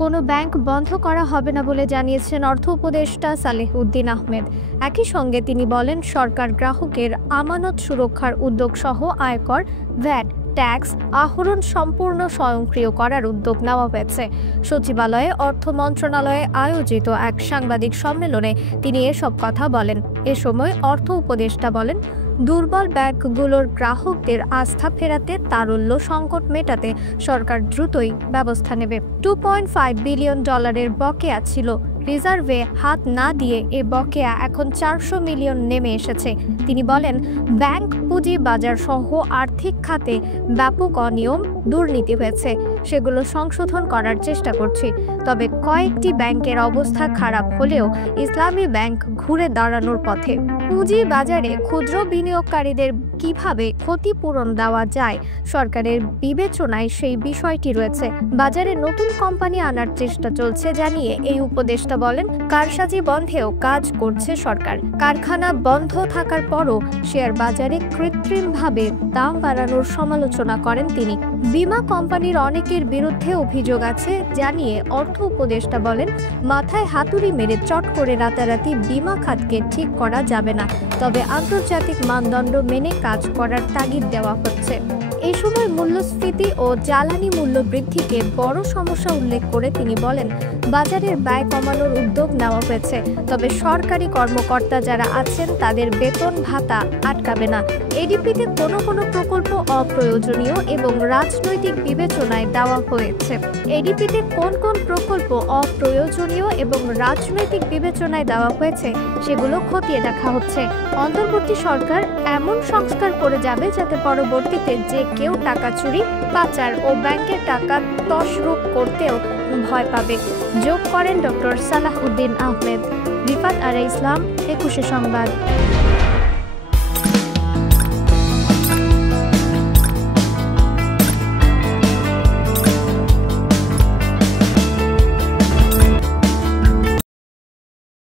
কোনো ব্যাংক বন্ধ করা হবে না বলে জানিয়েছেন অর্থ উপদেষ্টা সালেহ উদ্দিন আহমেদ। একই সঙ্গে তিনি বলেন, সরকার গ্রাহকের আমানত সুরক্ষার উদ্যোগ সহ আয়কর, ভ্যাট, ট্যাক্স আহরণ সম্পূর্ণ স্বয়ংক্রিয় করার উদ্যোগ নেওয়া হয়েছে। সচিবালয়ে অর্থ মন্ত্রণালয়ে আয়োজিত এক সাংবাদিক সম্মেলনে তিনি এসব কথা বলেন। এ সময় অর্থ উপদেষ্টা বলেন, দুর্বল ব্যাংকগুলোর গ্রাহকদের আস্থা ফেরাতে, তারল্য সংকট মেটাতে সরকার দ্রুতই ব্যবস্থা নেবে। $2.5 বিলিয়ন বকেয়া ছিল। রিজার্ভে হাত না দিয়ে এ বকেয়া এখন 400 মিলিয়ন নেমে এসেছে। তিনি বলেন, ব্যাংক পুঁজি বাজার সহ আর্থিক খাতে ব্যাপক অনিয়ম, দুর্নীতি হয়েছে, সেগুলো সংশোধন করার চেষ্টা করছি। তবে কয়েকটি ব্যাংকের অবস্থা খারাপ হলেও ইসলামী ব্যাংক ঘুরে দাঁড়ানোর পথে। পুঁজি বাজারে ক্ষুদ্র বিনিয়োগকারীদের কিভাবে ক্ষতিপূরণ দেওয়া যায়, সরকারের বিবেচনায় সেই বিষয়টি রয়েছে। বাজারে নতুন কোম্পানি আনার চেষ্টা চলছে জানিয়ে এই উপদেষ্টা বলেন, কারসাজি বন্ধেও কাজ করছে সরকার। কারখানা বন্ধ থাকার পরও শেয়ার বাজারে কৃত্রিমভাবে দাম বাড়ানোর সমালোচনা করেন তিনি। বীমা কোম্পানির অনেকের বিরুদ্ধে অভিযোগ আছে জানিয়ে অর্থ উপদেষ্টা বলেন, মাথায় হাতুড়ি মেরে চট করে রাতারাতি বীমা খাতকে ঠিক করা যাবে না, তবে আন্তর্জাতিক মানদণ্ড মেনে কাজ করার তাগিদ দেওয়া হচ্ছে। এই সময় মূল্যস্ফীতি ও জ্বালানি মূল্য বৃদ্ধিকে বড় সমস্যা উল্লেখ করে তিনি বলেন, বাজারের ব্যয় কমানোর উদ্যোগ নেওয়া হয়েছে, তবে সরকারি কর্মকর্তা যারা আছেন তাদের বেতন ভাতা আটকাবে না। এডিপিতে কোনো প্রকল্প অপ্রয়োজনীয় এবং রাজনৈতিক বিবেচনায় দেওয়া হয়েছে। এডিপিতে কোন প্রকল্প অপ্রয়োজনীয় এবং রাজনৈতিক বিবেচনায় দেওয়া হয়েছে সেগুলো খতিয়ে দেখা হচ্ছে। অন্তর্বর্তী সরকার এমন সংস্কার করে যাবে যাতে পরবর্তীতে যে কেউ টাকা চুরি, পাচার ও ব্যাংকের টাকা তছরূপ করতেও ভয় পাবে, যোগ করেন ডক্টর সালাহ উদ্দিন আহমেদ। রিফাত আরা ইসলাম, 21 সংবাদ।